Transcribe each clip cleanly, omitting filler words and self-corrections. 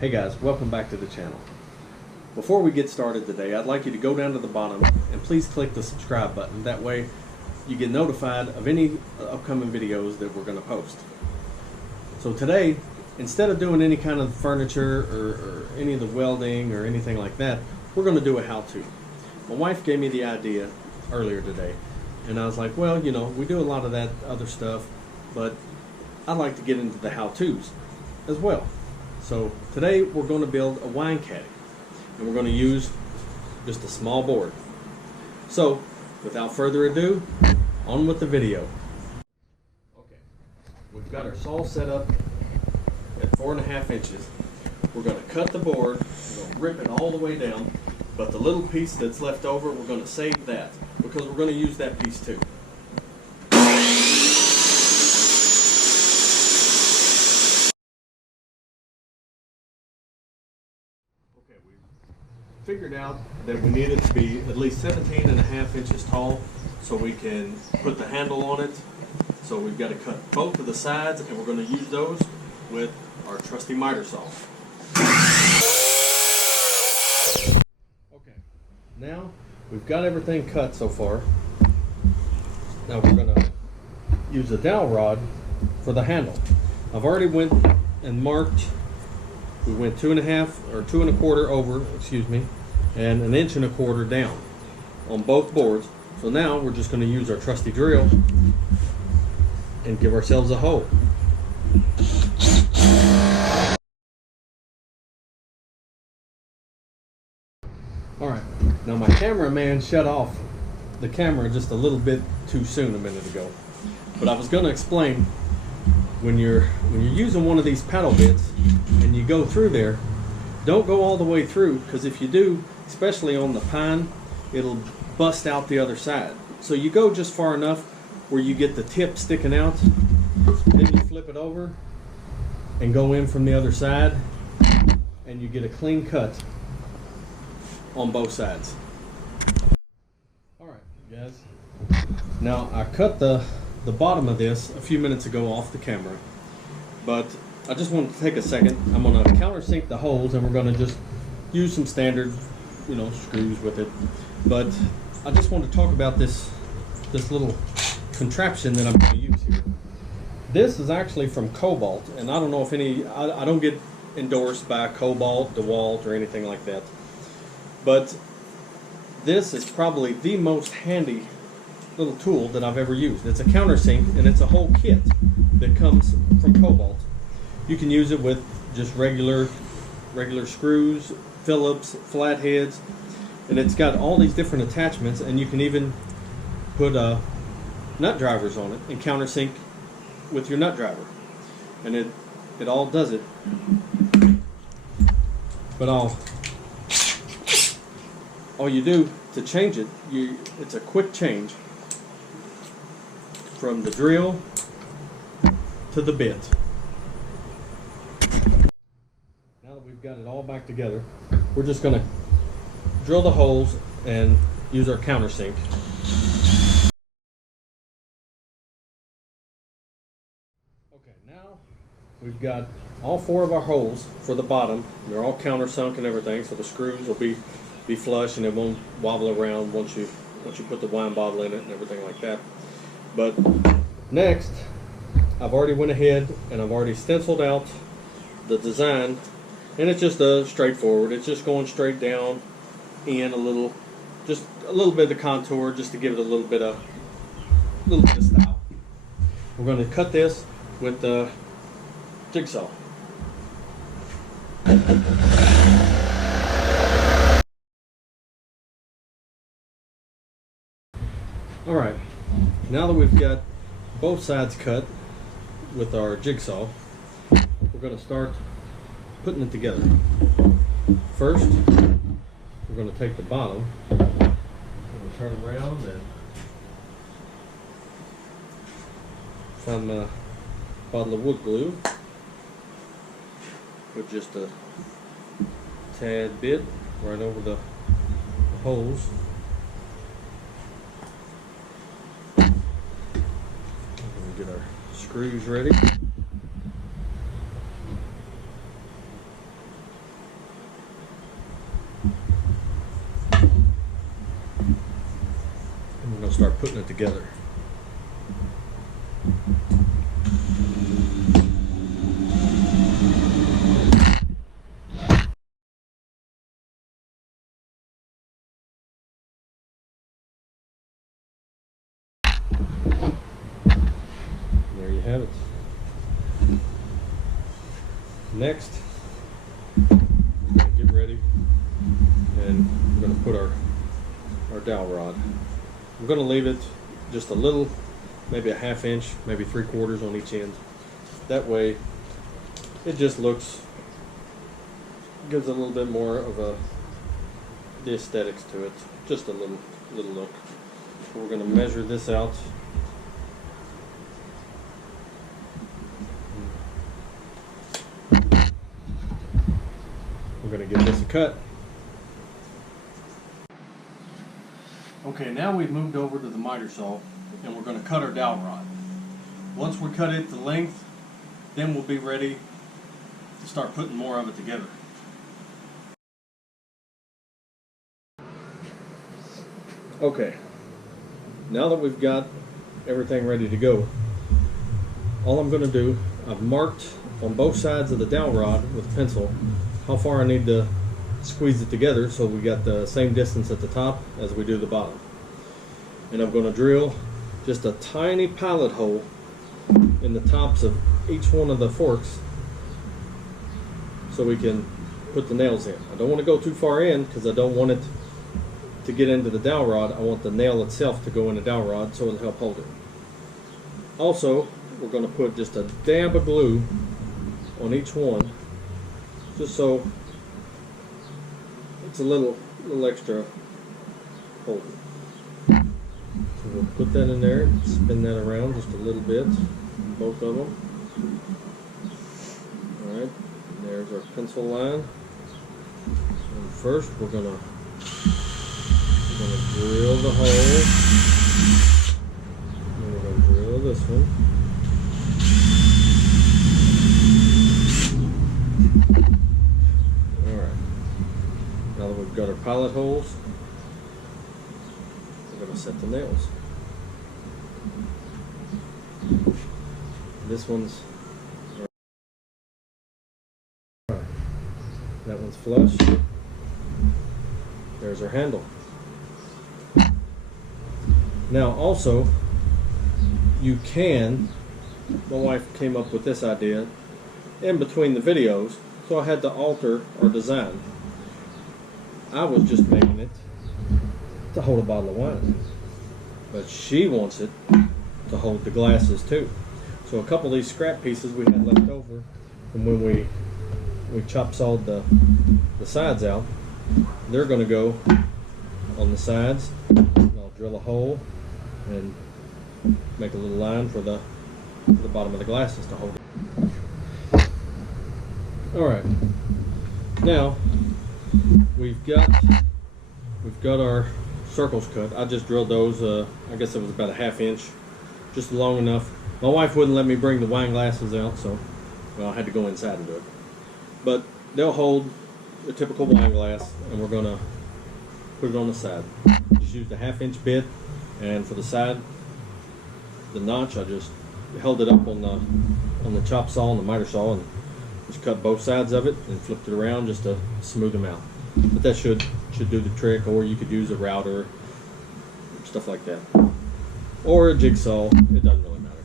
Hey guys, welcome back to the channel. Before we get started today, I'd like you to go down to the bottom and please click the subscribe button. That way you get notified of any upcoming videos that we're going to post. So today, instead of doing any kind of furniture or any of the welding or anything like that, we're going to do a how-to. My wife gave me the idea earlier today, and I was like, well, you know, we do a lot of that other stuff, but I'd like to get into the how-tos as well. So today we're going to build a wine caddy, and we're going to use just a small board. So without further ado, on with the video. Okay, we've got our saw set up at 4.5 inches. We're going to cut the board, we're going to rip it all the way down, but the little piece that's left over, we're going to save that because we're going to use that piece too. Figured out that we need it to be at least 17.5 inches tall so we can put the handle on it. So we've got to cut both of the sides, and we're going to use those with our trusty miter saw. Okay, now we've got everything cut so far. Now we're going to use a dowel rod for the handle. I've already went and marked. We went 2.5 or 2 1/4 over, excuse me, and 1 1/4 down on both boards. So now we're just going to use our trusty drill and give ourselves a hole. Alright, now my cameraman shut off the camera just a little bit too soon a minute ago. But I was going to explain, when you're using one of these paddle bits and you go through there, don't go all the way through, because if you do, especially on the pine, it'll bust out the other side. So you go just far enough where you get the tip sticking out, then you flip it over and go in from the other side, and you get a clean cut on both sides. Alright guys, now I cut the bottom of this a few minutes ago off the camera, but I just want to take a second. I'm going to countersink the holes, and we're going to just use some standard, you know, screws with it. But I just want to talk about this little contraption that I'm going to use here. This is actually from Cobalt, and I don't know if I don't get endorsed by Cobalt, Dewalt, or anything like that, but this is probably the most handy little tool that I've ever used. It's a countersink, and it's a whole kit that comes from Cobalt. You can use it with just regular screws, Phillips, flatheads, and it's got all these different attachments, and you can even put nut drivers on it and countersink with your nut driver, and it all does it. But all you do to change it, it's a quick change from the drill to the bit. Now that we've got it all back together, we're just going to drill the holes and use our countersink. Okay, now we've got all 4 of our holes for the bottom. They're all countersunk and everything, so the screws will be flush and it won't wobble around once you put the wine bottle in it and everything like that. But next, I've already went ahead and I've already stenciled out the design, and it's just straightforward. It's just going straight down in just a little bit of the contour, just to give it a little bit of style. We're going to cut this with the jigsaw. Alright, now that we've got both sides cut with our jigsaw, we're going to start putting it together. First, we're going to take the bottom, we're going to turn around and find my bottle of wood glue, put just a tad bit right over the holes. Get our screws ready. start putting it together. There you have it. Next, we're going to get ready and we're going to put our dowel rod. I'm going to leave it just a little, maybe a ½ inch, maybe 3/4 on each end. That way it just gives a little bit more of the aesthetics to it. Just a little look. So we're going to measure this out. We're going to give this a cut. Okay, now we've moved over to the miter saw and we're going to cut our dowel rod. Once we cut it to length, then we'll be ready to start putting more of it together. Okay, now that we've got everything ready to go, all I'm going to do, I've marked on both sides of the dowel rod with a pencil how far I need to squeeze it together so we got the same distance at the top as we do the bottom. And I'm going to drill just a tiny pilot hole in the tops of each one of the forks so we can put the nails in. I don't want to go too far in because I don't want it to get into the dowel rod. I want the nail itself to go in the dowel rod so it'll help hold it. Also, we're going to put just a dab of glue on each one, just so it's a little extra holding. So we'll put that in there, spin that around just a little bit, both of them. Alright, there's our pencil line. And first we're going to drill the hole. And we're going to drill this one. Now that we've got our pilot holes, we're going to set the nails. This one's right. That one's flush. There's our handle. Now also, you can, my wife came up with this idea in between the videos, so I had to alter our design. I was just making it to hold a bottle of wine, but she wants it to hold the glasses too. So a couple of these scrap pieces we had left over from when we chop sawed the sides out, they're going to go on the sides. I'll drill a hole and make a little line for the bottom of the glasses to hold it. Alright, now we've got our circles cut. I just drilled those, I guess it was about a ½ inch, just long enough. My wife wouldn't let me bring the wine glasses out, so well, I had to go inside and do it. But they'll hold a typical wine glass, and we're gonna put it on the side. Just used a ½ inch bit, and for the side, the notch, I just held it up on the chop saw and the miter saw, and just cut both sides of it and flipped it around just to smooth them out. But that should do the trick, or you could use a router, stuff like that, or a jigsaw. It doesn't really matter.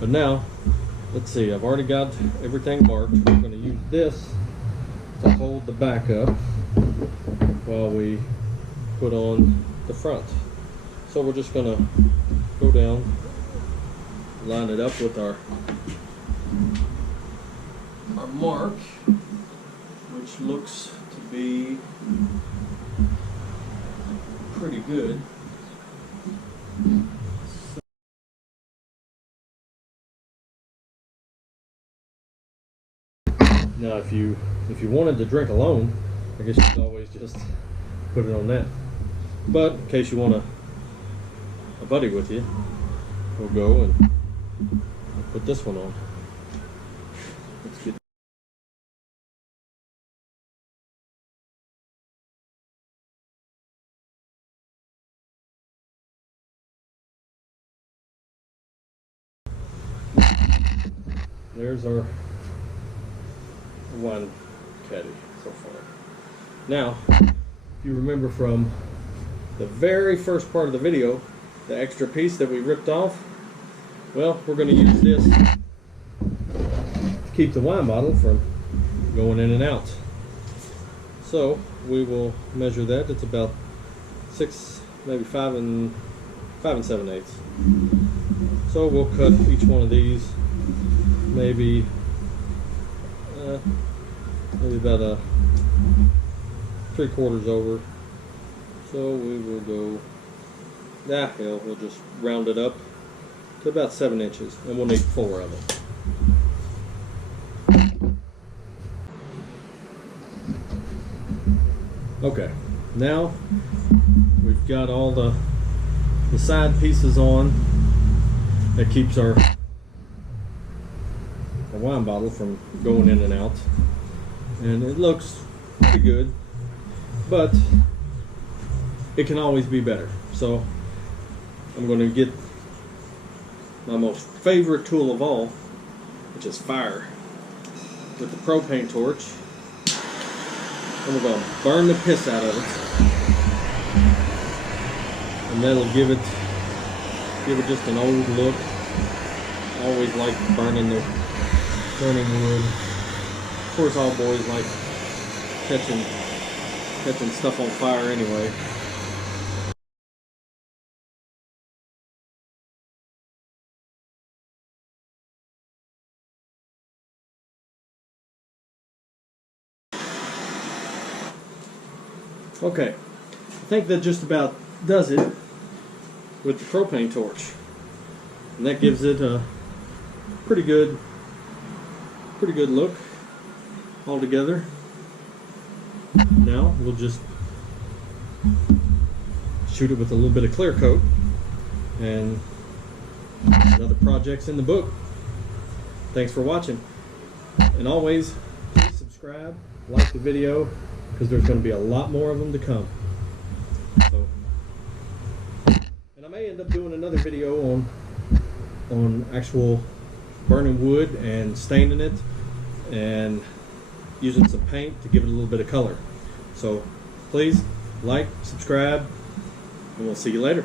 But now, let's see. I've already got everything marked. We're going to use this to hold the back up while we put on the front. So we're just going to go down, line it up with our mark, which looks to be pretty good. Now if you wanted to drink alone, I guess you could always just put it on that. But in case you want a buddy with you, we'll go and put this one on. Let's get there's our one caddy so far. Now, if you remember from the very first part of the video, the extra piece that we ripped off, well, we're going to use this to keep the wine bottle from going in and out. So we will measure that. It's about 6, maybe 5 and 7/8. So we'll cut each one of these maybe about 3/4 over. So we will go, we'll just round it up to about 7 inches, and we'll need 4 of them. Okay, now we've got all the side pieces on that keeps our wine bottle from going in and out, and it looks pretty good, but it can always be better. So I'm going to get my most favorite tool of all, which is fire, with the propane torch, and we're going to burn the piss out of it, and that'll give it just an old look. I always like burning wood. Of course, all boys like catching stuff on fire anyway. Okay, I think that just about does it with the propane torch, and that gives it a pretty good look all together. Now we'll just shoot it with a little bit of clear coat, and another project's in the book. Thanks for watching, and always please subscribe, like the video, because there's going to be a lot more of them to come. So, and I may end up doing another video on actual burning wood and staining it and using some paint to give it a little bit of color. So please like, subscribe, and we'll see you later.